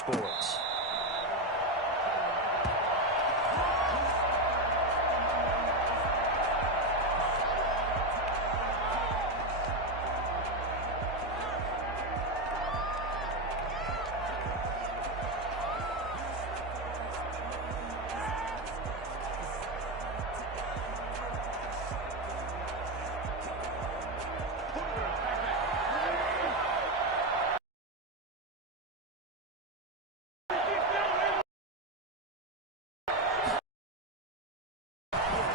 Sports.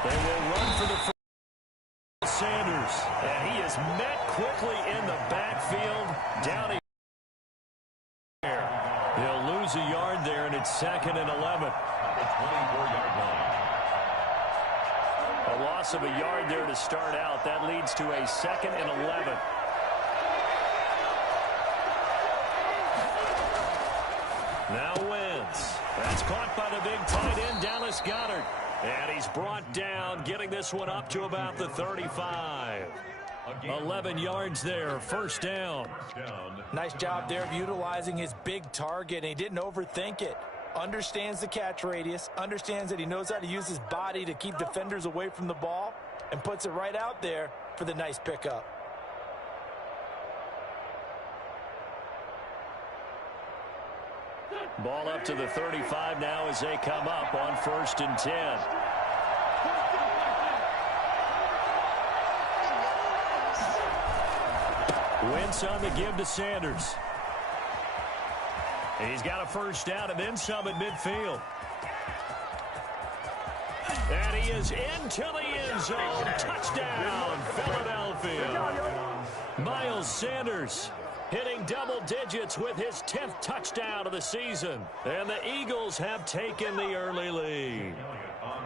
They will run for the first. Sanders, and he is met quickly in the backfield. Down here. He'll lose a yard there, and it's 2nd and 11. The 24-yard line. A loss of a yard there to start out. That leads to a 2nd and 11. Now Wentz. That's caught by the big tight end, Dallas Goedert. And he's brought down, getting this one up to about the 35. 11 yards there, first down. Nice job there of utilizing his big target, and he didn't overthink it. Understands the catch radius, understands that he knows how to use his body to keep defenders away from the ball, and puts it right out there for the nice pickup. Ball up to the 35 now as they come up on 1st and 10. Wentz on the give to Sanders. He's got a first down and then some at midfield. And he is into the end zone. Touchdown, Philadelphia. Miles Sanders hitting double digits with his 10th touchdown of the season. And the Eagles have taken the early lead.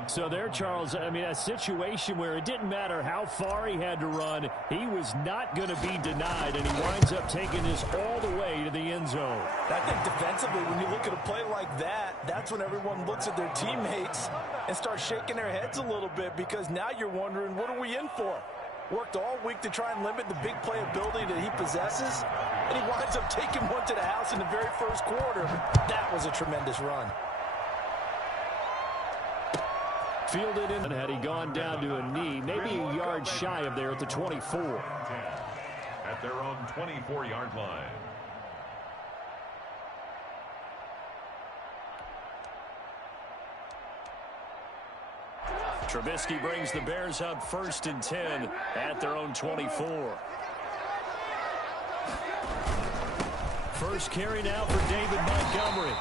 So there, Charles, I mean, a situation where it didn't matter how far he had to run, he was not going to be denied, and he winds up taking this all the way to the end zone. I think defensively, when you look at a play like that, that's when everyone looks at their teammates and starts shaking their heads a little bit, because now you're wondering, what are we in for? Worked all week to try and limit the big play ability that he possesses, and he winds up taking one to the house in the very first quarter. That was a tremendous run. Fielded in, and had he gone down to a knee, maybe a yard shy of there at the 24. At their own 24-yard line. Trubisky brings the Bears up 1st and 10 at their own 24. First carry now for David Montgomery.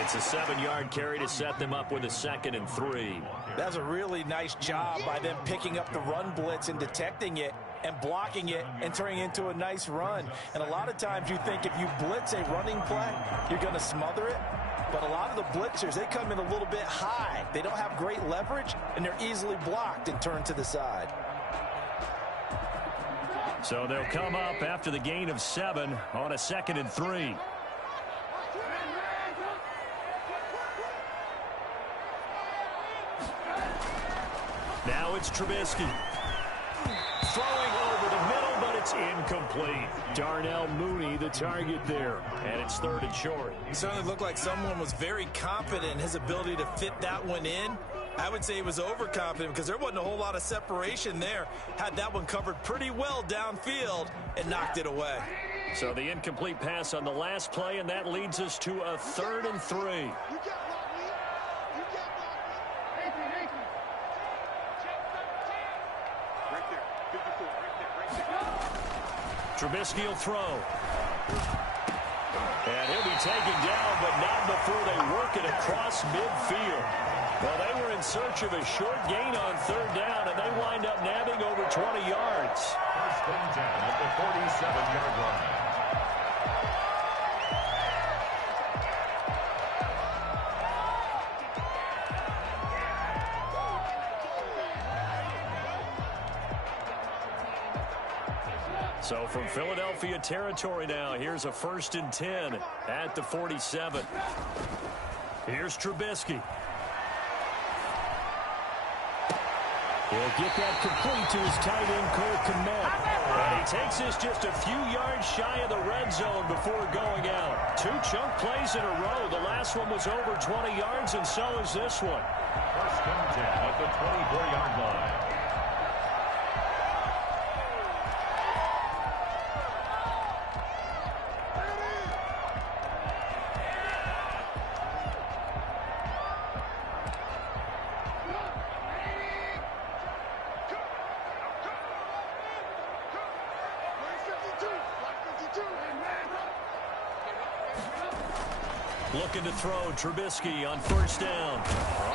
It's a 7-yard carry to set them up with a 2nd and 3. That's a really nice job by them picking up the run blitz and detecting it and blocking it and turning it into a nice run. And a lot of times you think if you blitz a running play, you're going to smother it. But a lot of the blitzers, they come in a little bit high. They don't have great leverage, and they're easily blocked and turned to the side. So they'll come up after the gain of 7 on a 2nd and 3. Now it's Trubisky. Throwing over the middle, but it's incomplete. Darnell Mooney, the target there. And it's 3rd and short. It certainly looked like someone was very confident in his ability to fit that one in. I would say he was overconfident because there wasn't a whole lot of separation there. Had that one covered pretty well downfield and knocked it away. So the incomplete pass on the last play, and that leads us to a 3rd and 3. Trubisky will throw. And he'll be taken down, but not before they work it across midfield. Well, they were in search of a short gain on 3rd down, and they wind up nabbing over 20 yards. First and 10 at the 47-yard line. So from Philadelphia territory now, here's a 1st and 10 at the 47. Here's Trubisky. He'll get that complete to his tight end, Cole Kmet. And he takes this just a few yards shy of the red zone before going out. 2 chunk plays in a row. The last one was over 20 yards, and so is this one. First and 10 at the 24-yard line. Looking to throw, Trubisky on first down.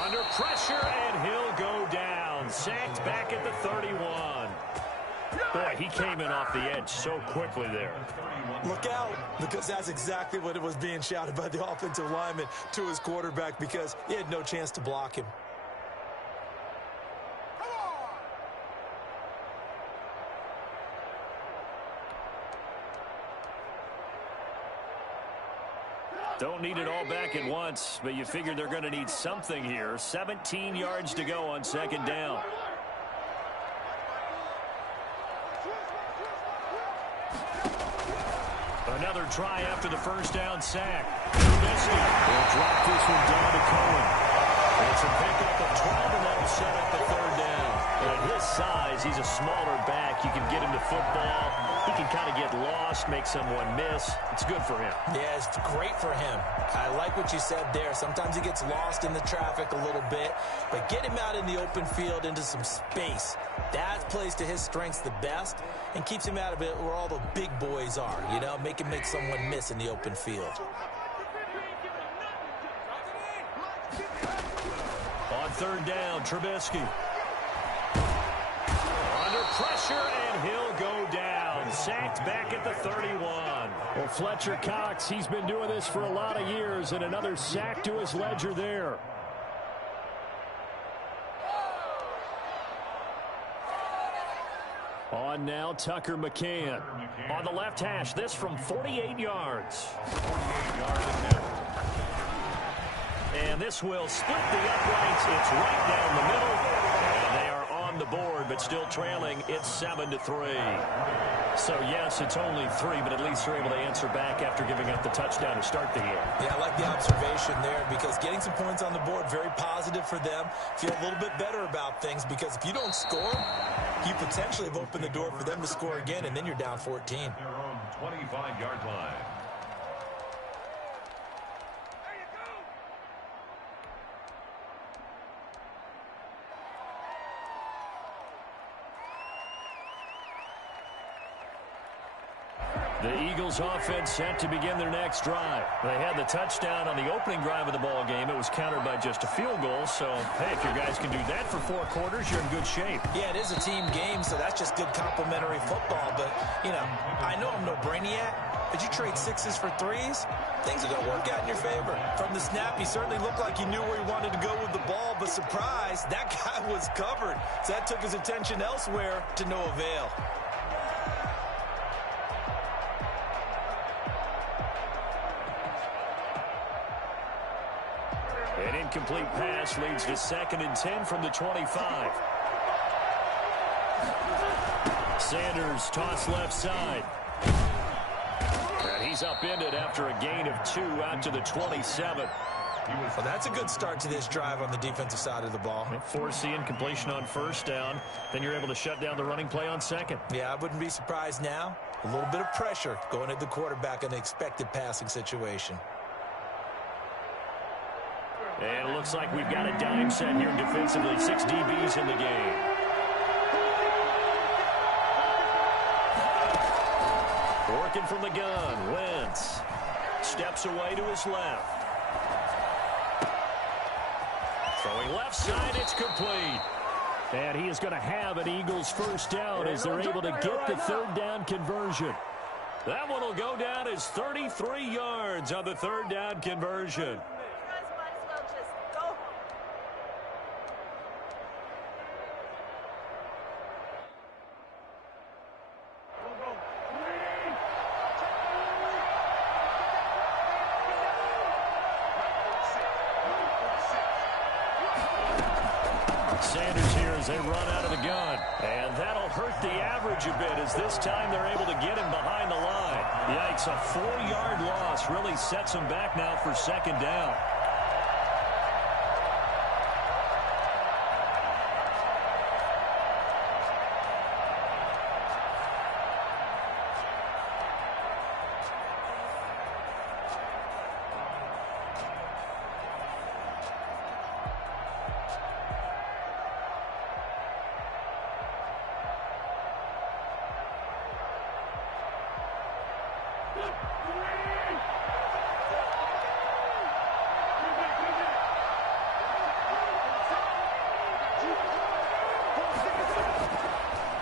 Under pressure, and he'll go down. Sacked back at the 31. Boy, he came in off the edge so quickly there. Look out, because that's exactly what it was being shouted by the offensive lineman to his quarterback, because he had no chance to block him. Don't need it all back at once, but you figure they're going to need something here. 17 yards to go on second down. Another try after the first down sack. Trubisky will drop this one down to Cohen. It's a pickup of 12, and that'll set up the third down. At his size, he's a smaller back. You can get him to football. He can kind of get lost, make someone miss. It's good for him. Yeah, it's great for him. I like what you said there. Sometimes he gets lost in the traffic a little bit, but get him out in the open field into some space. That plays to his strengths the best and keeps him out of it where all the big boys are, you know, make him make someone miss in the open field. On third down, Trubisky. Under pressure, and he'll go down. Sacked back at the 31. Well, Fletcher Cox, he's been doing this for a lot of years, and another sack to his ledger there. On now, Tucker McCann. On the left hash, this from 48 yards. 48 yards and now. And this will split the uprights. It's right down the middle. And they are on the board, but still trailing. It's 7-3. So, yes, it's only 3, but at least they're able to answer back after giving up the touchdown to start the game. Yeah, I like the observation there, because getting some points on the board, very positive for them. Feel a little bit better about things, because if you don't score, you potentially have opened the door for them to score again, and then you're down 14. Their own 25-yard line. The Eagles offense set to begin their next drive. They had the touchdown on the opening drive of the ball game. It was countered by just a field goal. So, hey, if your guys can do that for 4 quarters, you're in good shape. Yeah, it is a team game, so that's just good complimentary football. But, you know, I know I'm no brainiac, but you trade 6s for 3s, things are going to work out in your favor. From the snap, he certainly looked like he knew where he wanted to go with the ball, but surprise, that guy was covered. So that took his attention elsewhere to no avail. An incomplete pass leads to 2nd and 10 from the 25. Sanders toss left side. And he's upended after a gain of 2 out to the 27. Well, that's a good start to this drive on the defensive side of the ball. Force the incompletion on first down. Then you're able to shut down the running play on second. Yeah, I wouldn't be surprised now. A little bit of pressure going at the quarterback in an expected passing situation. And it looks like we've got a dime set here defensively. 6 DBs in the game. Working from the gun. Wentz steps away to his left. Throwing left side, it's complete. And he is going to have an Eagles first down as they're able to get the third down conversion. That one will go down as 33 yards on the third down conversion. Sanders here as they run out of the gun. And that'll hurt the average a bit as this time they're able to get him behind the line. Yikes, a 4-yard loss really sets him back now for second down.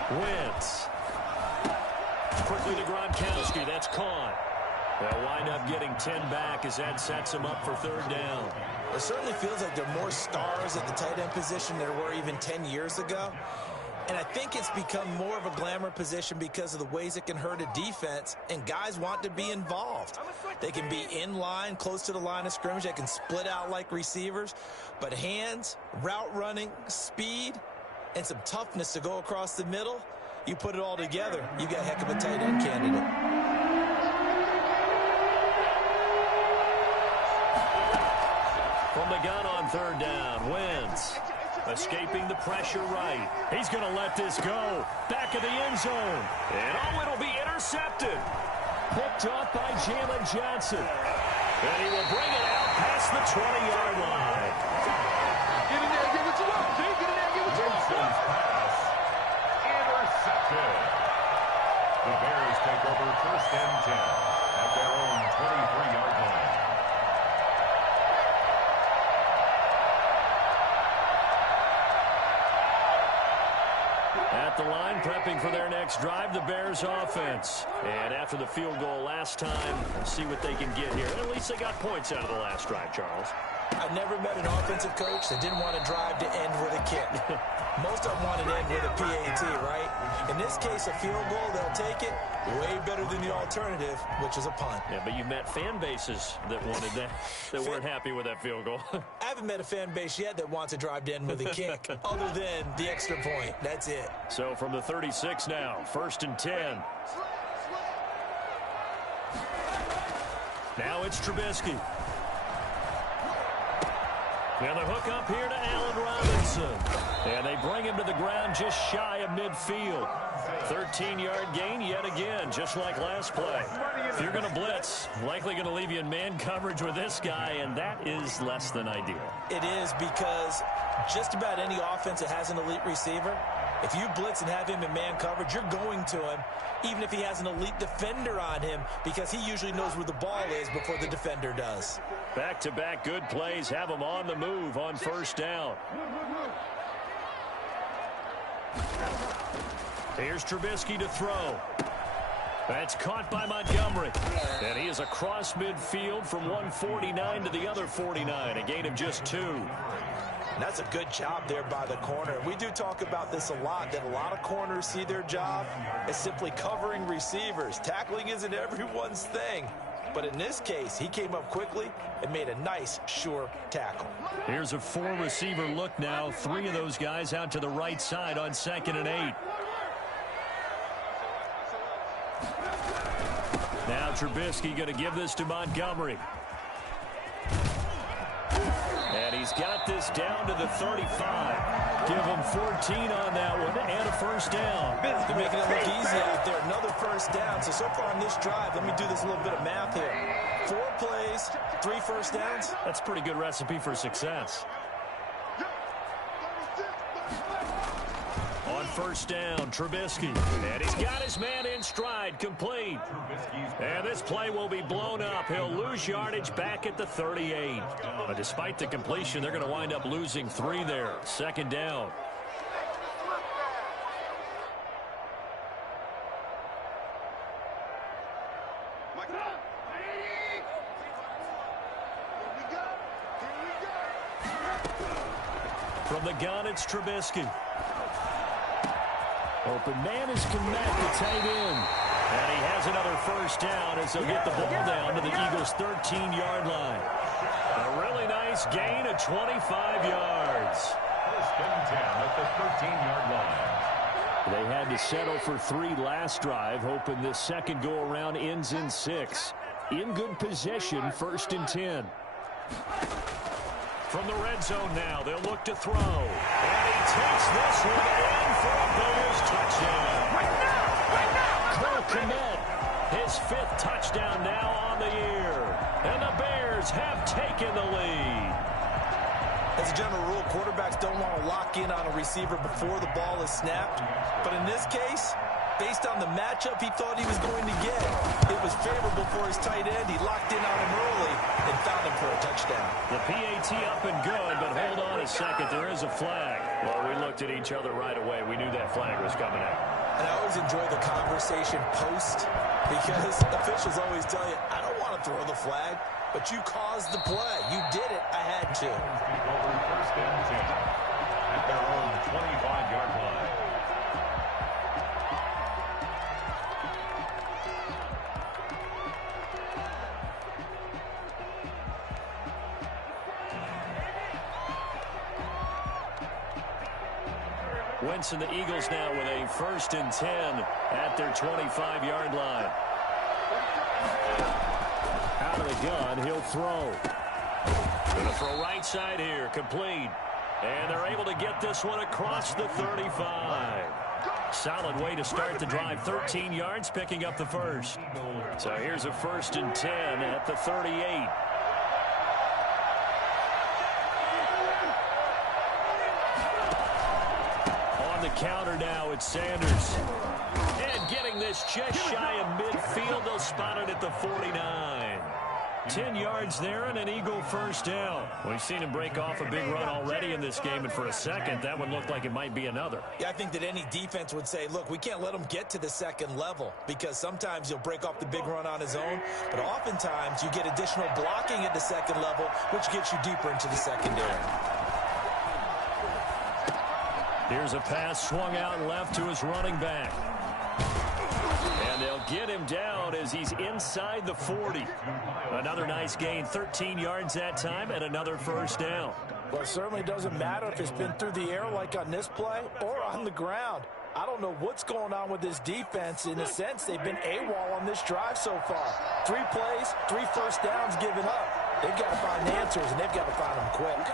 Wentz. Quickly to Gronkowski. That's caught. They'll wind up getting 10 back as that sets them up for third down. It certainly feels like there are more stars at the tight end position than there were even 10 years ago. And I think it's become more of a glamour position because of the ways it can hurt a defense, and guys want to be involved. They can be in line, close to the line of scrimmage. They can split out like receivers. But hands, route running, speed, and some toughness to go across the middle, you put it all together, you got a heck of a tight end candidate. From the gun on third down, Wentz. Escaping the pressure right. He's going to let this go. Back of the end zone. And it'll be intercepted. Picked off by Jalen Johnson. And he will bring it out past the 20-yard line. Get in there, get what you want. Get in there, get what you want. Pass. Intercepted. The Bears take over first and 10 at their own 23-yard line. At the line, prepping for their next drive, the Bears offense. And after the field goal last time, see what they can get here. At least they got points out of the last drive, Charles. I've never met an offensive coach that didn't want to drive to end with a kick. Most of them want to end with a PAT, right? In this case, a field goal, they'll take it. Way better than the alternative, which is a punt. Yeah, but you've met fan bases that wanted that, that weren't happy with that field goal. I haven't met a fan base yet that wants to drive to end with a kick, other than the extra point. That's it. So from the 36 now, first and 10. Now it's Trubisky. And the hook up here to Allen Robinson. And they bring him to the ground just shy of midfield. 13-yard gain yet again, just like last play. If you're going to blitz, likely going to leave you in man coverage with this guy, and that is less than ideal. It is, because just about any offense that has an elite receiver, if you blitz and have him in man coverage, you're going to him, even if he has an elite defender on him, because he usually knows where the ball is before the defender does. Back-to-back good plays have him on the move on first down. Here's Trubisky to throw. That's caught by Montgomery. And he is across midfield from 149 to the other 49, a gain of just 2. That's a good job there by the corner. We do talk about this a lot, that a lot of corners see their job as simply covering receivers. Tackling isn't everyone's thing. But in this case, he came up quickly and made a nice, sure tackle. Here's a 4-receiver look now. 3 of those guys out to the right side on 2nd and 8. Now Trubisky going to give this to Montgomery. And he's got this down to the 35. Give him 14 on that one and a first down. They're making it look easy out there. Another first down. So far on this drive, let me do this little bit of math here. 4 plays, 3 first downs. That's a pretty good recipe for success. On first down, Trubisky. And he's got his man in stride, complete. And this play will be blown up. He'll lose yardage back at the 38. But despite the completion, they're going to wind up losing 3 there. Second down. From the gun, it's Trubisky. Open man is Kmet, the tight end. And he has another first down as they'll get the ball down to the Eagles' 13-yard line. A really nice gain of 25 yards. and 10 at the 13-yard line. They had to settle for 3 last drive, hoping this second go-around ends in 6. In good possession, 1st and 10. From the red zone now, they'll look to throw. And he takes this one in for a Bears touchdown. Cole Kmet, his 5th touchdown now on the year. And the Bears have taken the lead. As a general rule, quarterbacks don't want to lock in on a receiver before the ball is snapped. But in this case, based on the matchup he thought he was going to get, it was favorable for his tight end. He locked in on him early and found him for a touchdown. The PAT up and good, but hold on a second. There is a flag. Well, we looked at each other right away. We knew that flag was coming out. And I always enjoy the conversation post because officials always tell you, I don't want to throw the flag, but you caused the play. You did it. I had to. Over 1st and 10 at their own 25-yard line. Wentz and the Eagles now with a 1st and 10 at their 25-yard line. Out of the gun, he'll throw. Going to throw right side here, complete. And they're able to get this one across the 35. Solid way to start the drive. 13 yards, picking up the 1st. So here's a 1st and 10 at the 38. On the counter now, it's Sanders. And getting this just shy of midfield. They'll spot it at the 49. 10 yards there and an Eagle 1st down. We've seen him break off a big run already in this game, and for a second, that one looked like it might be another. Yeah, I think that any defense would say, look, we can't let him get to the 2nd level because sometimes he'll break off the big run on his own, but oftentimes you get additional blocking at the 2nd level, which gets you deeper into the secondary. Here's a pass swung out left to his running back. And they'll get him down as he's inside the 40. Another nice gain, 13 yards that time, and another 1st down. Well, it certainly doesn't matter if it's been through the air like on this play or on the ground. I don't know what's going on with this defense. In a sense, they've been AWOL on this drive so far. 3 plays, 3 1st downs given up. They've got to find answers, and they've got to find them quick.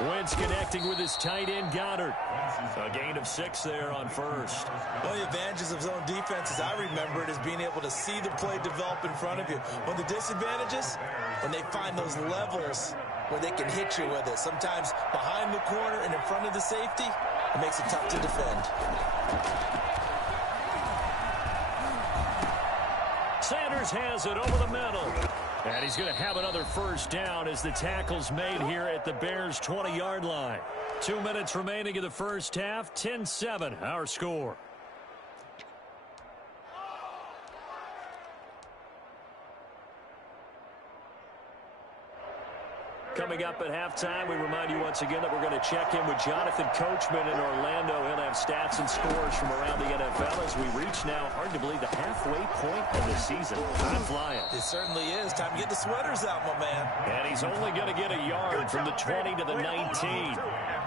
Wentz connecting with his tight end, Goddard. A gain of 6 there on 1st. One of the advantages of zone defense, as I remember it, is being able to see the play develop in front of you. One of the disadvantages, when they find those levels where they can hit you with it. Sometimes behind the corner and in front of the safety, it makes it tough to defend. Sanders has it over the middle. And he's going to have another 1st down as the tackle's made here at the Bears' 20-yard line. 2 minutes remaining in the 1st half. 10-7, our score. Coming up at halftime, we remind you once again that we're going to check in with Jonathan Coachman in Orlando. He'll have stats and scores from around the NFL as we reach now, hard to believe, the halfway point of the season. Time flying. It certainly is. Time to get the sweaters out, my man. And he's only going to get a yard from the 20 to the 19.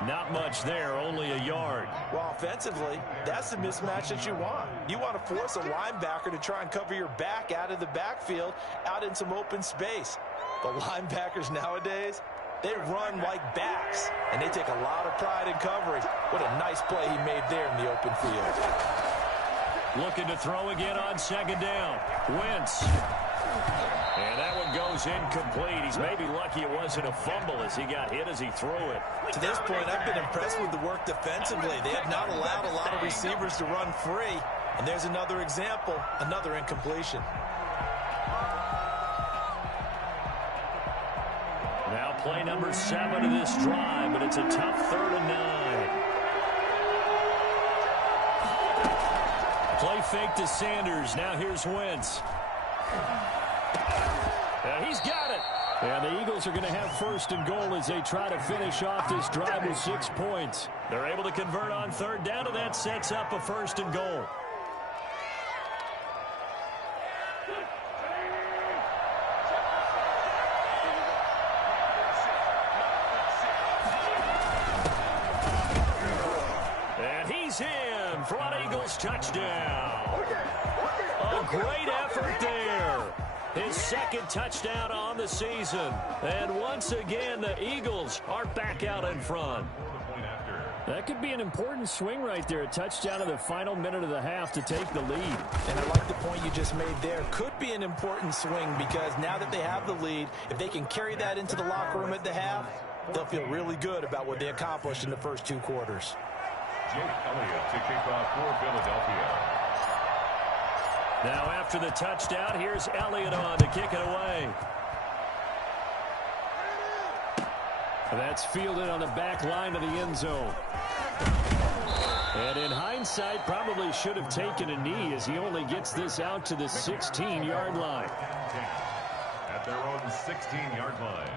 Not much there, only a yard. Well, offensively, that's the mismatch that you want. You want to force a linebacker to try and cover your back out of the backfield, out in some open space. The linebackers nowadays, they run like backs, and they take a lot of pride in coverage. What a nice play he made there in the open field. Looking to throw again on 2nd down. Wentz. And that one goes incomplete. He's maybe lucky it wasn't a fumble as he got hit as he threw it. To this point, I've been impressed with the work defensively. They have not allowed a lot of receivers to run free. And there's another example, another incompletion. Now play number 7 of this drive, but it's a tough 3rd and 9. Play fake to Sanders. Now here's Wentz. He's got it. And the Eagles are going to have 1st and goal as they try to finish off this drive with 6 points. They're able to convert on 3rd down, and that sets up a 1st and goal. Eagles touchdown. A great effort there. His second touchdown on the season. And once again, the Eagles are back out in front. That could be an important swing right there. A touchdown in the final minute of the half to take the lead. And I like the point you just made there. Could be an important swing because now that they have the lead, if they can carry that into the locker room at the half, they'll feel really good about what they accomplished in the first 2 quarters. Jake Elliott to kick off for Philadelphia. Now after the touchdown, here's Elliott on to kick it away. That's fielded on the back line of the end zone. And in hindsight, probably should have taken a knee as he only gets this out to the 16-yard line. At their own 16-yard line.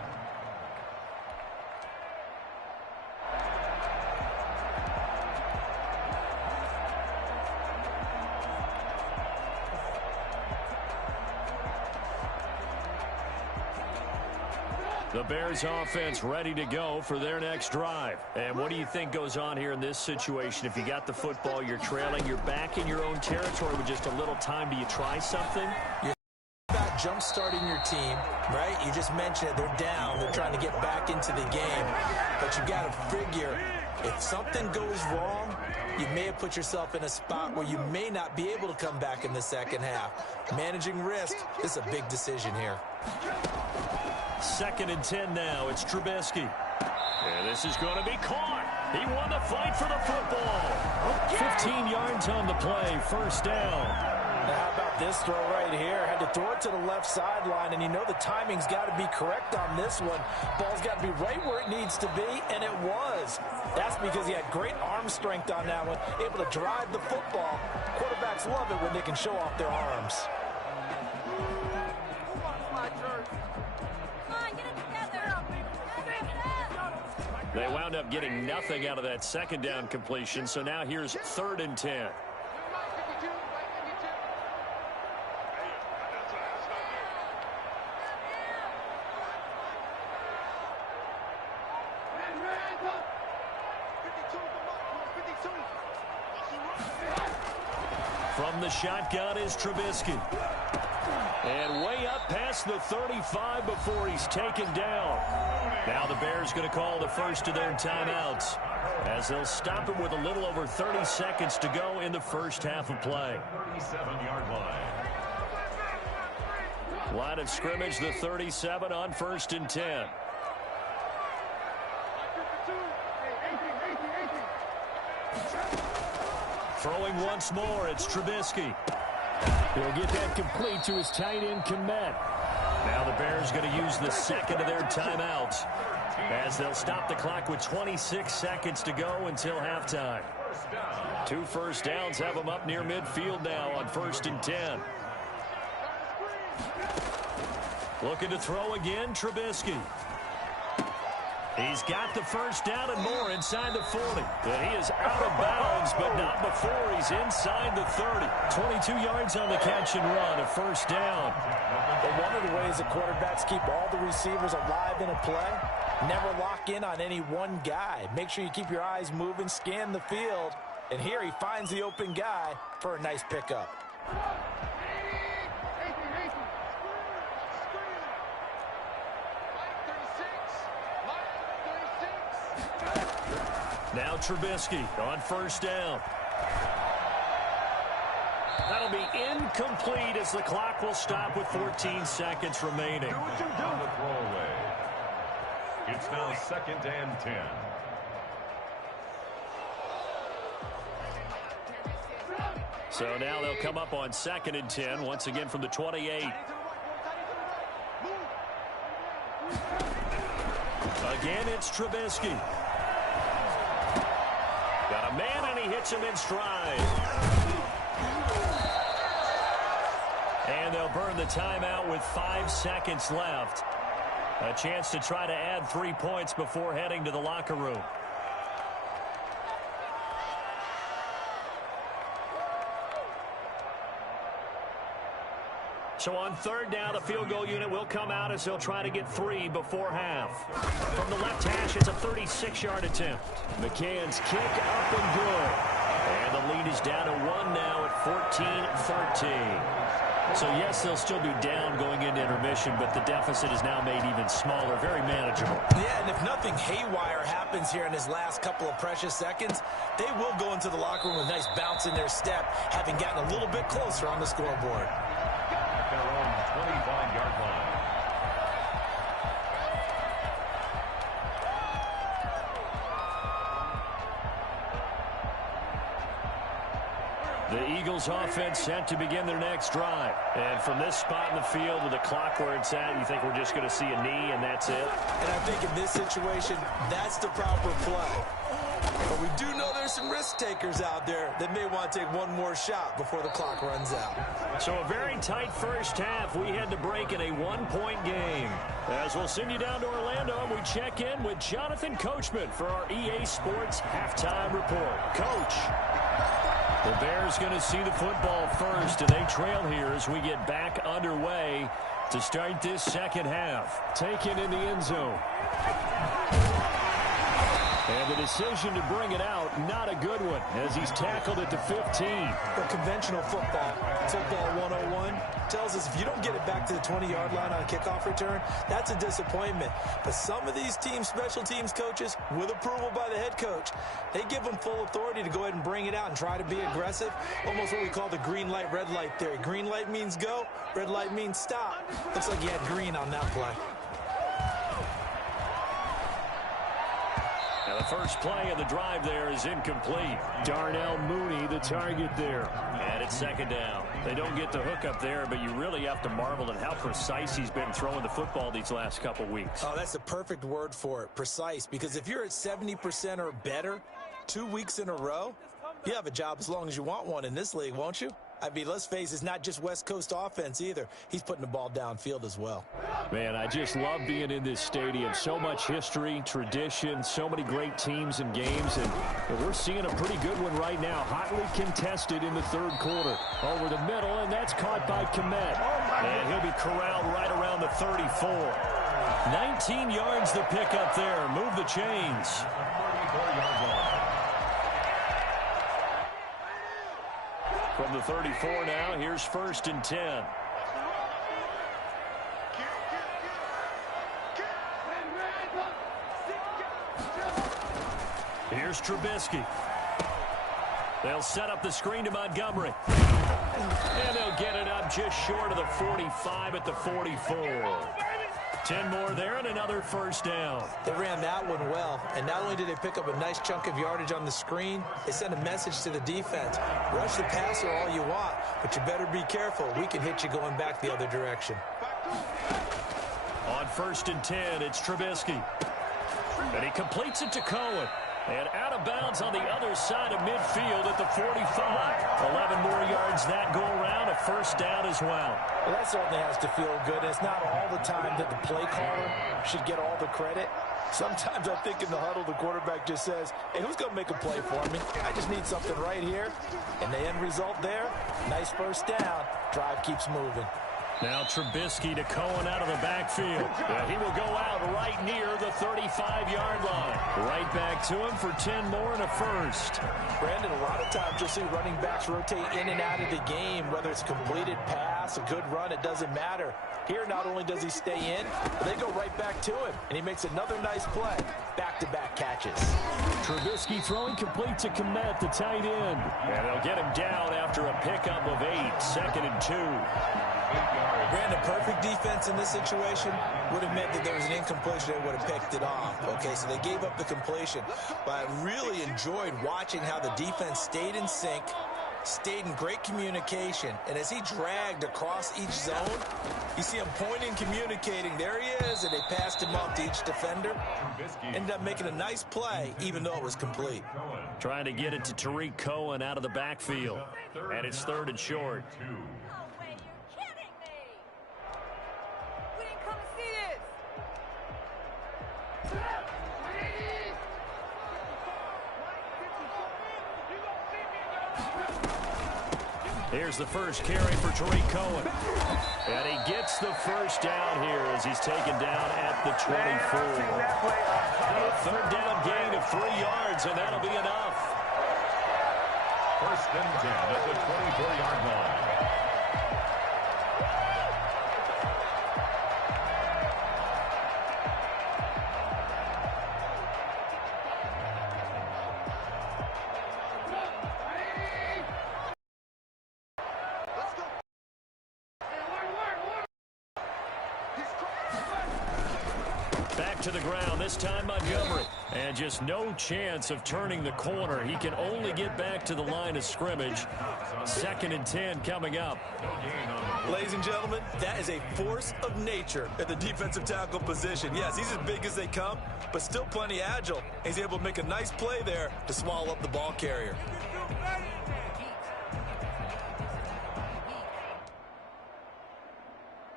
The Bears offense ready to go for their next drive. And what do you think goes on here in this situation? If you got the football, you're trailing, you're back in your own territory with just a little time. Do you try something? You're about jump-starting your team, right? You just mentioned it. They're down. They're trying to get back into the game. But you got to figure if something goes wrong, you may have put yourself in a spot where you may not be able to come back in the second half. Managing risk is a big decision here. 2nd and 10 now. It's Trubisky. And this is going to be caught. He won the fight for the football. 15 yards on the play. First down. Now how about this throw right here? Had to throw it to the left sideline, and you know the timing's got to be correct on this one. Ball's got to be right where it needs to be, and it was. That's because he had great arm strength on that one, able to drive the football. Quarterbacks love it when they can show off their arms. They wound up getting nothing out of that second down completion, so now here's 3rd and 10. From the shotgun is Trubisky. And way up past the 35 before he's taken down. Now the Bears going to call the first of their timeouts as they'll stop it with a little over 30 seconds to go in the first half of play. 37-yard line. Line of scrimmage, the 37 on 1st and 10. Throwing once more, it's Trubisky. He'll get that complete to his tight end, Komet. Now the Bears going to use the second of their timeouts as they'll stop the clock with 26 seconds to go until halftime. 2 first downs have them up near midfield now on 1st and 10. Looking to throw again, Trubisky. He's got the first down and more inside the 40. And he is out of bounds, but not before he's inside the 30. 22 yards on the catch and run, a first down. But one of the ways the quarterbacks keep all the receivers alive in a play, never lock in on any one guy. Make sure you keep your eyes moving, scan the field. And here he finds the open guy for a nice pickup. Now Trubisky on first down. That'll be incomplete as the clock will stop with 14 seconds remaining. On the throwaway. It's now 2nd and 10. So now they'll come up on 2nd and 10, once again from the 28. Again, it's Trubisky. Got a man, and he hits him in stride. And they'll burn the timeout with 5 seconds left. A chance to try to add 3 points before heading to the locker room. So on 3rd down, the field goal unit will come out as they'll try to get 3 before half. From the left hash, it's a 36-yard attempt. McCann's kick up and good. And the lead is down to 1 now at 14-13. So, yes, they'll still be down going into intermission, but the deficit is now made even smaller, very manageable. Yeah, and if nothing haywire happens here in his last couple of precious seconds, they will go into the locker room with a nice bounce in their step, having gotten a little bit closer on the scoreboard. At their own 25-yard line. The Eagles offense set to begin their next drive. And from this spot in the field with the clock where it's at, you think we're just going to see a knee and that's it? And I think in this situation, that's the proper play. But we do know there's some risk takers out there that may want to take one more shot before the clock runs out. So a very tight first half. We had to break in a one-point game. As we'll send you down to Orlando, and we check in with Jonathan Coachman for our EA Sports Halftime Report. Coach. The Bears going to see the football first, and they trail here as we get back underway to start this second half. Taken in the end zone. And the decision to bring it out, not a good one, as he's tackled at the 15. The conventional football 101, tells us if you don't get it back to the 20-yard line on a kickoff return, that's a disappointment. But some of these teams, special teams coaches, with approval by the head coach, they give them full authority to go ahead and bring it out and try to be aggressive. Almost what we call the green light, red light theory. Green light means go, red light means stop. Looks like you had green on that play. Now the first play of the drive there is incomplete. Darnell Mooney, the target there. And it's second down. They don't get the hook up there, but you really have to marvel at how precise he's been throwing the football these last couple weeks. Oh, that's the perfect word for it, precise. Because if you're at 70% or better 2 weeks in a row, you have a job as long as you want one in this league, won't you? I mean, let's face it, it's not just West Coast offense either. He's putting the ball downfield as well. Man, I just love being in this stadium. So much history, tradition, so many great teams and games, and we're seeing a pretty good one right now. Hotly contested in the third quarter. Over the middle, and that's caught by Komet. And he'll be corralled right around the 34. 19 yards the pickup there. Move the chains. 34-yard line. From the 34 now, here's 1st and 10. Here's Trubisky. They'll set up the screen to Montgomery. And they'll get it up just short of the 45 at the 44. 10 more there and another first down. They ran that one well, and not only did they pick up a nice chunk of yardage on the screen, they sent a message to the defense. Rush the passer all you want, but you better be careful. We can hit you going back the other direction. On 1st and 10, it's Trubisky. And he completes it to Cohen. And out of bounds on the other side of midfield at the 45. 11 more yards that go around, a first down as well. Well, that certainly has to feel good. And it's not all the time that the play caller should get all the credit. Sometimes I think in the huddle, the quarterback just says, hey, who's going to make a play for me? I just need something right here. And the end result there, nice first down. Drive keeps moving. Now Trubisky to Cohen out of the backfield. He will go out right near the 35-yard line. Right back to him for 10 more and a first. Brandon, a lot of times you'll see running backs rotate in and out of the game, whether it's a completed pass, a good run, it doesn't matter. Here, not only does he stay in, but they go right back to him, and he makes another nice play. Back-to-back catches. Trubisky throwing complete to Komet, the tight end. And they'll get him down after a pickup of 8, 2nd and 2. Brandon, perfect defense in this situation would have meant that there was an incompletion that would have picked it off. Okay, so they gave up the completion. But I really enjoyed watching how the defense stayed in sync, stayed in great communication. And as he dragged across each zone, you see him pointing, communicating. There he is, and they passed him off to each defender. Ended up making a nice play, even though it was complete. Trying to get it to Tariq Cohen out of the backfield. And it's 3rd and short. Here's the first carry for Tariq Cohen. And he gets the first down here as he's taken down at the 24. A 3rd down gain of 3 yards, and that'll be enough. First and 10 at the 24-yard line. Back to the ground, this time Montgomery. And just no chance of turning the corner. He can only get back to the line of scrimmage. Second and 10 coming up. Ladies and gentlemen, that is a force of nature at the defensive tackle position. Yes, he's as big as they come, but still plenty agile. He's able to make a nice play there to swallow up the ball carrier.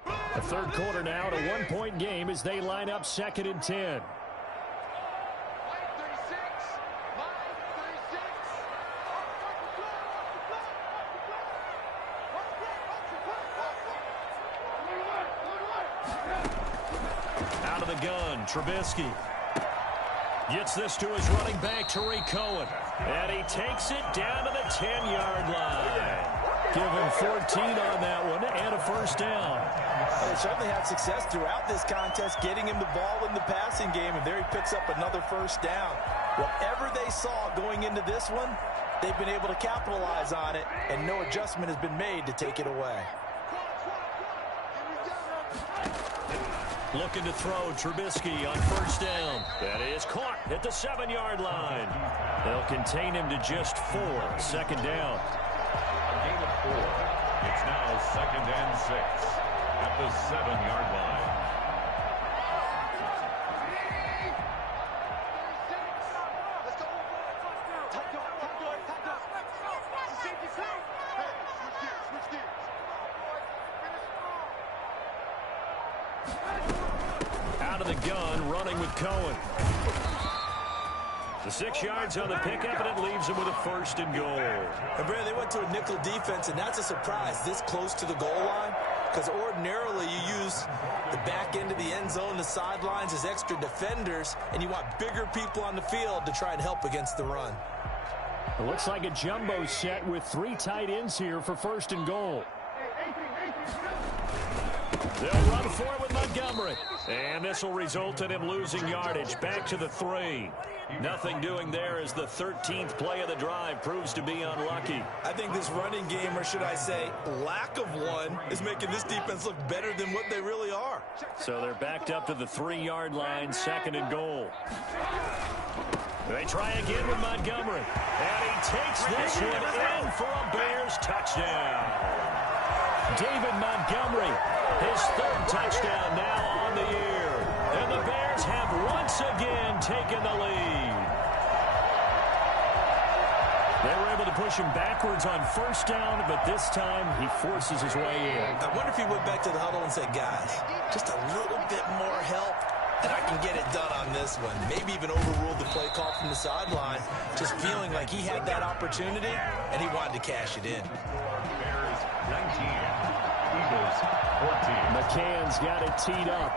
The third quarter now, at a one-point game as they line up second and 10. Out of the gun, Trubisky. Gets this to his running back, Tariq Cohen. And he takes it down to the 10-yard line. Give him 14 on that one and a first down. They certainly had success throughout this contest, getting him the ball in the passing game, and there he picks up another first down. Whatever they saw going into this one, they've been able to capitalize on it, and no adjustment has been made to take it away. Looking to throw, Trubisky on first down. That is caught at the 7-yard line. They'll contain him to just 4. Second down. A gain of 4. It's now second and 6 at the 7-yard line. Out of the gun, running with Cohen. The 6 yards on the pickup, and it leaves him with a first and goal. And Brad, they went to a nickel defense, and that's a surprise this close to the goal line, because ordinarily you use the back end of the end zone, the sidelines as extra defenders, and you want bigger people on the field to try and help against the run. It looks like a jumbo set with 3 tight ends here for first and goal. They'll run for it with Montgomery. And this will result in him losing yardage. Back to the 3. Nothing doing there as the 13th play of the drive proves to be unlucky. I think this running game, or should I say lack of one, is making this defense look better than what they really are. So they're backed up to the 3-yard line, second and goal. They try again with Montgomery. And he takes this one in for a Bears touchdown. David Montgomery, his 3rd touchdown now on the year. And the Bears have once again taken the lead. They were able to push him backwards on first down, but this time he forces his way in. I wonder if he went back to the huddle and said, guys, just a little bit more help, and I can get it done on this one. Maybe even overruled the play call from the sideline, just feeling like he had that opportunity, and he wanted to cash it in. Bears 19, Eagles 14. McCann's got it teed up.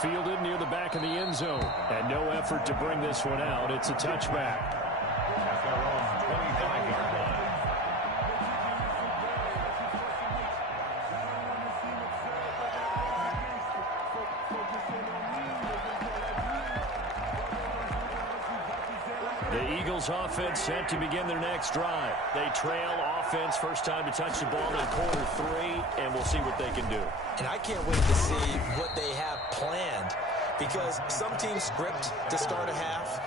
Fielded near the back of the end zone. And no effort to bring this one out. It's a touchback. At their own 25-yard line. The Eagles offense set to begin their next drive. They trail offense, first time to touch the ball in quarter 3, and we'll see what they can do. And I can't wait to see what they have planned, because some teams script to start a half.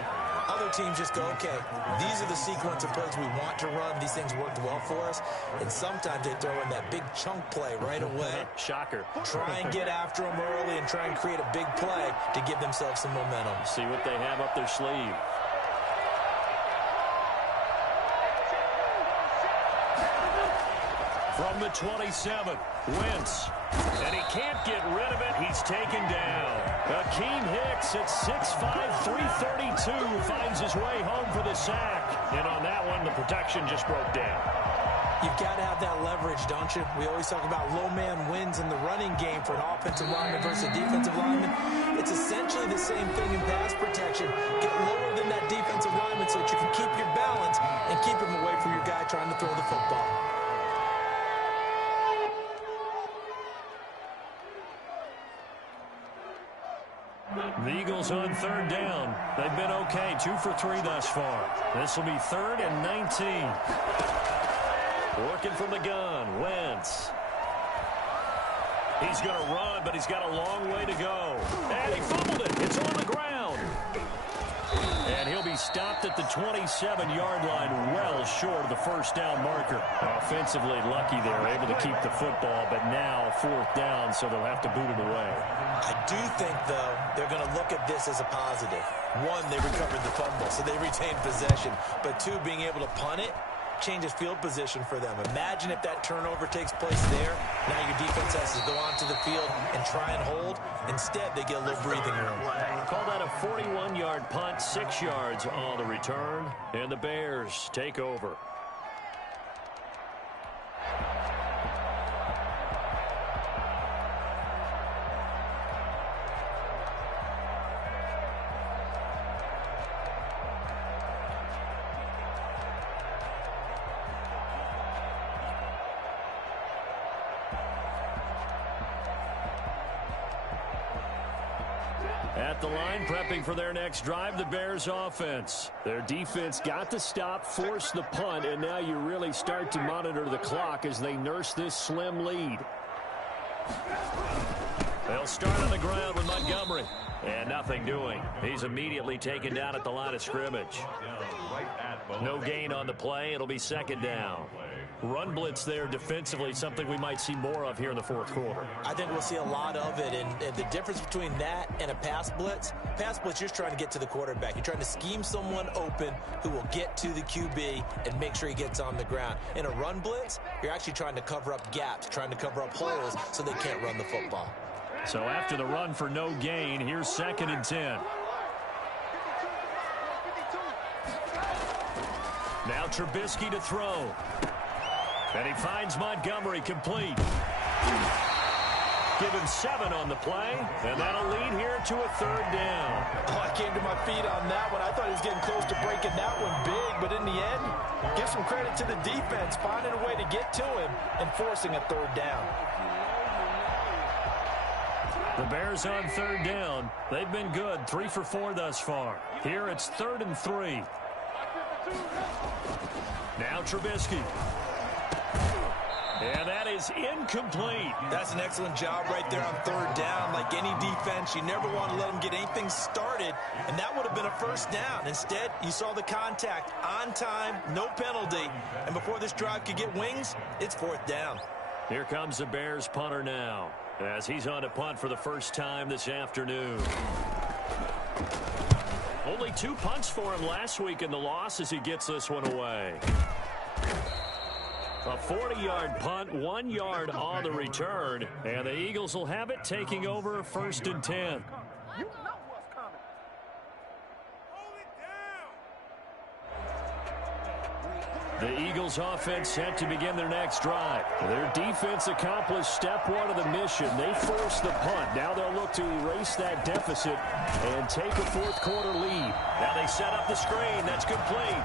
Other teams just go, okay, these are the sequence of plays we want to run. These things worked well for us. And sometimes they throw in that big chunk play right away. Shocker. Try and get after them early and try and create a big play to give themselves some momentum. See what they have up their sleeve. From the 27, Wentz. And he can't get rid of it. He's taken down. Akeem Hicks at 6'5", 332 finds his way home for the sack. And on that one, the protection just broke down. You've got to have that leverage, don't you? We always talk about low man wins in the running game for an offensive lineman versus a defensive lineman. It's essentially the same thing in pass protection. Get lower than that defensive lineman so that you can keep your balance and keep him away from your guy trying to throw the football. The Eagles on third down. They've been okay, 2 for 3 thus far. This will be 3rd and 19. Working from the gun, Wentz. He's going to run, but he's got a long way to go. And he fumbled it. It's on the ground. And he'll be stopped at the 27-yard line, well short of the first down marker. Offensively lucky they're able to keep the football, but now 4th down, so they'll have to boot it away. I do think, though, they're going to look at this as a positive. 1, they recovered the fumble, so they retained possession. But 2, being able to punt it changes field position for them. Imagine if that turnover takes place there. Now your defense has to go onto the field and try and hold. Instead, they get a little breathing room. Call that a 41-yard punt, 6 yards on the return, and the Bears take over. At the line, prepping for their next drive, the Bears offense. Their defense got to stop, force the punt, and now you really start to monitor the clock as they nurse this slim lead. They'll start on the ground with Montgomery. And nothing doing. He's immediately taken down at the line of scrimmage. No gain on the play. It'll be 2nd down. Run blitz there defensively, something we might see more of here in the 4th quarter. I think we'll see a lot of it, and the difference between that and a pass blitz, you're just trying to get to the quarterback. You're trying to scheme someone open who will get to the QB and make sure he gets on the ground. In a run blitz, you're actually trying to cover up gaps, trying to cover up holes so they can't run the football. So after the run for no gain, here's 2nd and 10. Now Trubisky to throw. And he finds Montgomery complete. Give him 7 on the play, and that'll lead here to a 3rd down. Oh, I came to my feet on that one. I thought he was getting close to breaking that one big, but in the end, give some credit to the defense, finding a way to get to him and forcing a 3rd down. The Bears on 3rd down. They've been good, 3 for 4 thus far. Here it's 3rd and 3. Now Trubisky. And that is incomplete. That's an excellent job right there on 3rd down. Like any defense, you never want to let them get anything started, and that would have been a 1st down. Instead, you saw the contact on time, no penalty, and before this drive could get wings, it's 4th down. Here comes the Bears punter now, as he's on a punt for the first time this afternoon. Only 2 punts for him last week in the loss as he gets this one away. A 40-yard punt, 1 yard on the return, and the Eagles will have it, taking over 1st and 10. The Eagles offense set to begin their next drive. Their defense accomplished step 1 of the mission. They forced the punt. Now they'll look to erase that deficit and take a 4th quarter lead. Now they set up the screen. That's complete.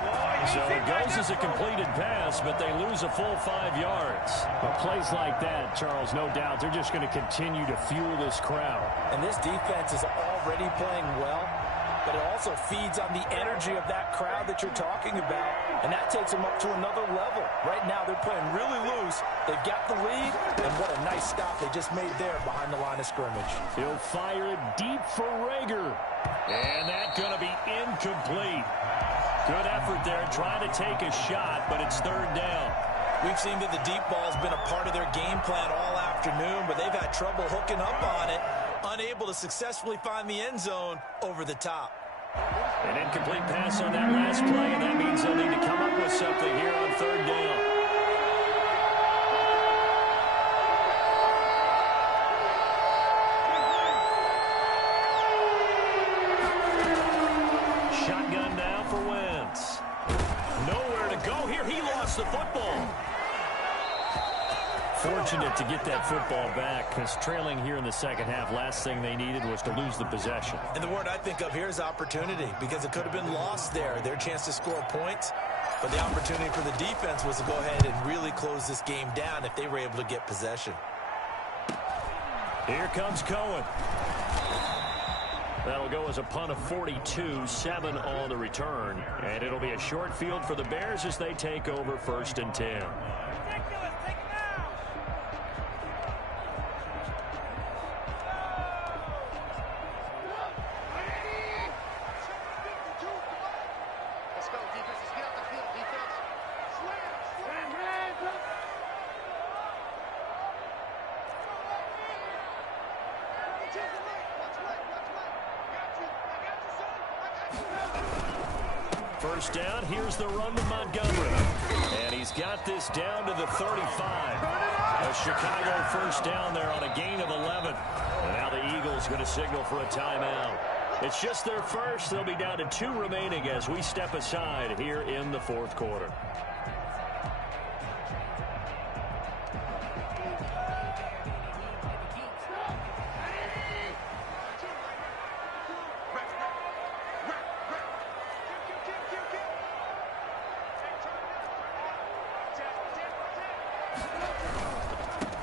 So it goes as a completed pass, but they lose a full 5 yards. But plays like that, Charles, no doubt, they're just going to continue to fuel this crowd. And this defense is already playing well, but it also feeds on the energy of that crowd that you're talking about, and that takes them up to another level. Right now, they're playing really loose. They've got the lead, and what a nice stop they just made there behind the line of scrimmage. He'll fire it deep for Rager, and that's going to be incomplete. Good effort there, trying to take a shot, but it's 3rd down. We've seen that the deep ball has been a part of their game plan all afternoon, but they've had trouble hooking up on it, unable to successfully find the end zone over the top. An incomplete pass on that last play, and that means they'll need to come up with something here on 3rd down. fortunate to get that football back, because trailing here in the second half, last thing they needed was to lose the possession. And the word I think of here is opportunity, because it could have been lost there. Their chance to score points, but the opportunity for the defense was to go ahead and really close this game down if they were able to get possession. Here comes Cohen. That'll go as a punt of 42, 7 on the return. And it'll be a short field for the Bears as they take over 1st and 10. First down, here's the run to Montgomery. And he's got this down to the 35. A Chicago first down there on a gain of 11. And now the Eagles going to signal for a timeout. It's just their first. They'll be down to 2 remaining as we step aside here in the 4th quarter.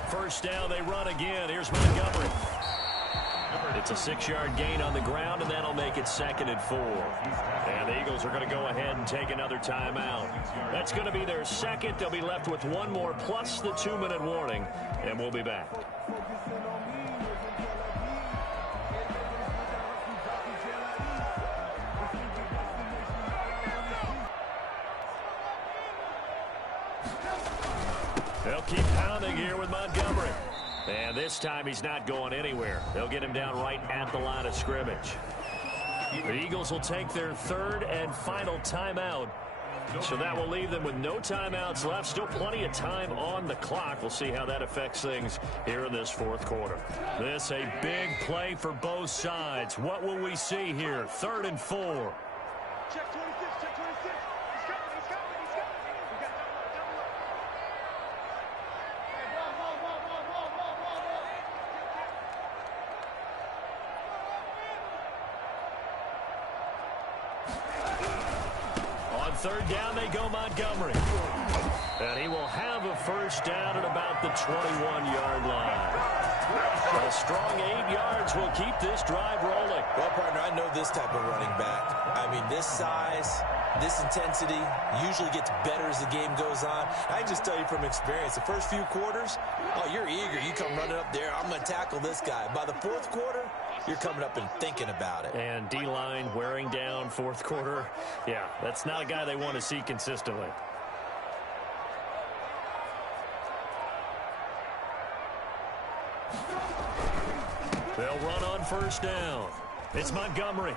First down, they run again. Here's Montgomery. It's a 6-yard gain on the ground, and that'll make it 2nd and 4. And the Eagles are going to go ahead and take another timeout. That's going to be their second. They'll be left with 1 more plus the 2-minute warning, and we'll be back. They'll keep pounding here with Montgomery. And this time he's not going anywhere. They'll get him down right at the line of scrimmage. The Eagles will take their 3rd and final timeout. So that will leave them with no timeouts left. Still plenty of time on the clock. We'll see how that affects things here in this 4th quarter. This a big play for both sides. What will we see here? 3rd and 4. Check 26, check 26. He's coming, he's coming, he's coming. We got double up. On 3rd down, they go Montgomery. And he will have a first down at about the 21-yard line. A strong 8 yards will keep this drive rolling. Well, partner, I know this type of running back. I mean, this size, this intensity usually gets better as the game goes on. I can just tell you from experience, the first few quarters, oh, you're eager. You come running up there, I'm going to tackle this guy. By the 4th quarter, you're coming up and thinking about it. And D-line wearing down 4th quarter. Yeah, that's not a guy they want to see consistently. They'll run on first down. It's Montgomery.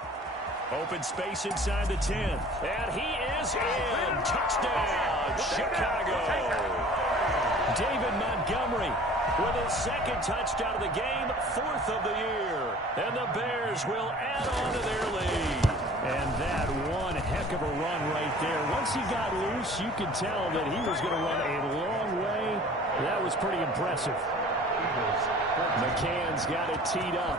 Open space inside the 10. And he is in. Touchdown, Chicago. David Montgomery with his 2nd touchdown of the game, 4th of the year. And the Bears will add on to their lead. And that one heck of a run right there. Once he got loose, you could tell that he was going to run a long way. That was pretty impressive. McCann's got it teed up.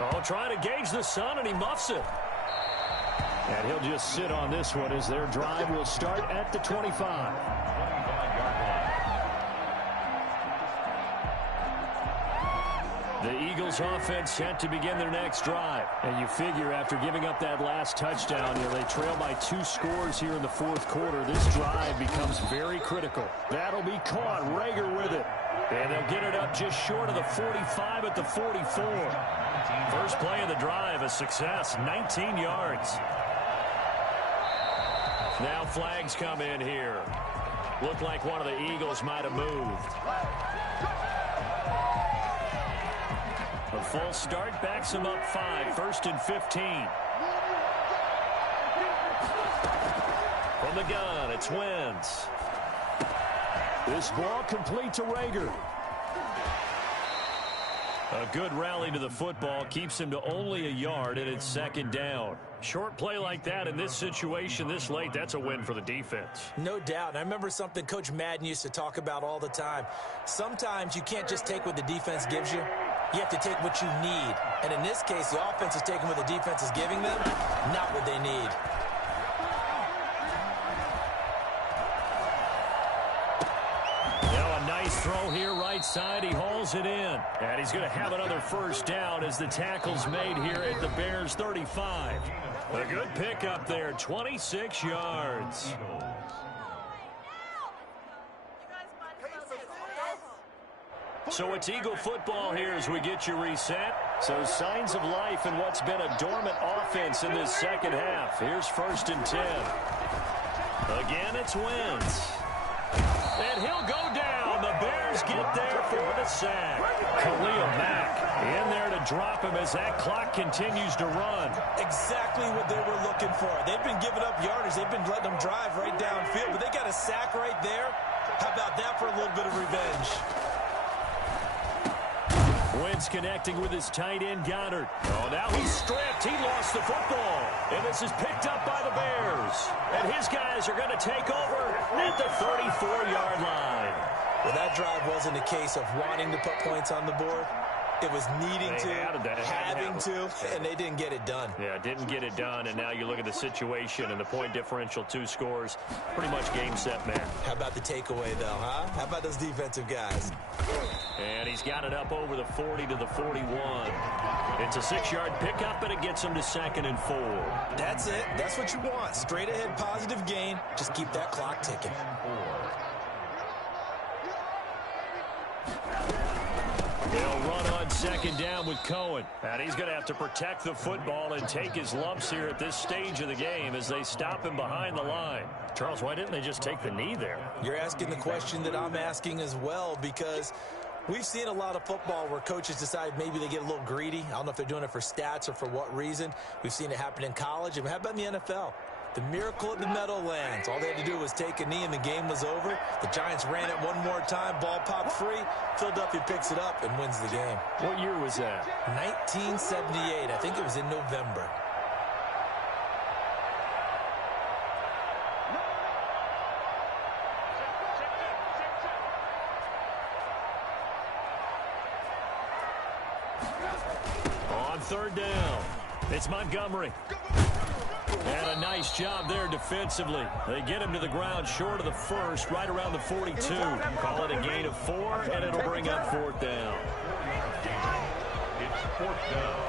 Oh, trying to gauge the sun, and he muffs it. And he'll just sit on this one as their drive will start at the 25. The Eagles offense set to begin their next drive. And you figure after giving up that last touchdown, they trail by 2 scores here in the 4th quarter. This drive becomes very critical. That'll be caught. Rager with it. And they'll get it up just short of the 45 at the 44. First play of the drive, a success, 19 yards. Now flags come in here. Looked like one of the Eagles might have moved. A full start backs him up 5, 1st and 15. From the gun, it's Wentz. This ball complete to Rager. A good rally to the football keeps him to only a yard, and it's 2nd down. Short play like that in this situation this late, that's a win for the defense. No doubt. I remember something Coach Madden used to talk about all the time. Sometimes you can't just take what the defense gives you. You have to take what you need. And in this case, the offense is taking what the defense is giving them, not what they need. Throw here right side. He hauls it in. And he's going to have another first down as the tackle's made here at the Bears 35. A good pickup there, 26 yards. So it's Eagle football here as we get you reset. So signs of life in what's been a dormant offense in this second half. Here's 1st and 10. Again, it's Wentz. And he'll go down. The Bears get there for the sack. Khalil Mack in there to drop him as that clock continues to run. Exactly what they were looking for. They've been giving up yardage. They've been letting them drive right downfield, but they got a sack right there. How about that for a little bit of revenge? Wentz connecting with his tight end, Goddard. Oh, now he's stripped. He lost the football. And this is picked up by the Bears. And his guys are going to take over at the 34-yard line. Well, that drive wasn't a case of wanting to put points on the board. It was needing to, having to, and they didn't get it done. Yeah, didn't get it done, and now you look at the situation and the point differential, 2 scores, pretty much game, set, match. How about the takeaway, though, huh? How about those defensive guys? And he's got it up over the 40 to the 41. It's a 6-yard pickup, and it gets him to 2nd and 4. That's it. That's what you want. Straight ahead, positive gain. Just keep that clock ticking. They'll run on 2nd down with Cohen. And he's going to have to protect the football and take his lumps here at this stage of the game as they stop him behind the line. Charles, why didn't they just take the knee there? You're asking the question that I'm asking as well, because we've seen a lot of football where coaches decide maybe they get a little greedy. I don't know if they're doing it for stats or for what reason. We've seen it happen in college. And how about in the NFL? The miracle at the Meadowlands. All they had to do was take a knee and the game was over. The Giants ran it one more time. Ball popped free. Philadelphia picks it up and wins the game. What year was that? 1978. I think it was in November. On 3rd down, it's Montgomery. And a nice job there defensively. They get him to the ground short of the 1st, right around the 42. Call it a gain of 4, and it'll bring up 4th down. It's 4th down.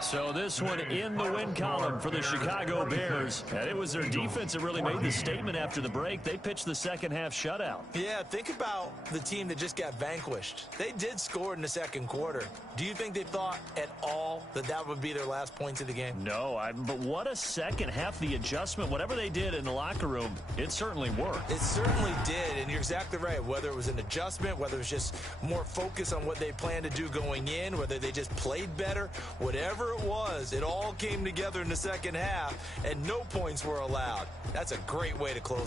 So this one in the win column for the Chicago Bears. And it was their defense that really made the statement after the break. They pitched the second half shutout. Yeah, think about the team that just got vanquished. They did score in the 2nd quarter. Do you think they thought at all that that would be their last points of the game? No, but what a second half. The adjustment, whatever they did in the locker room, it certainly worked. It certainly did, and you're exactly right. Whether it was an adjustment, whether it was just more focus on what they planned to do going in, whether they just played better, whatever it was, it all came together in the second half, and no points were allowed. That's a great way to close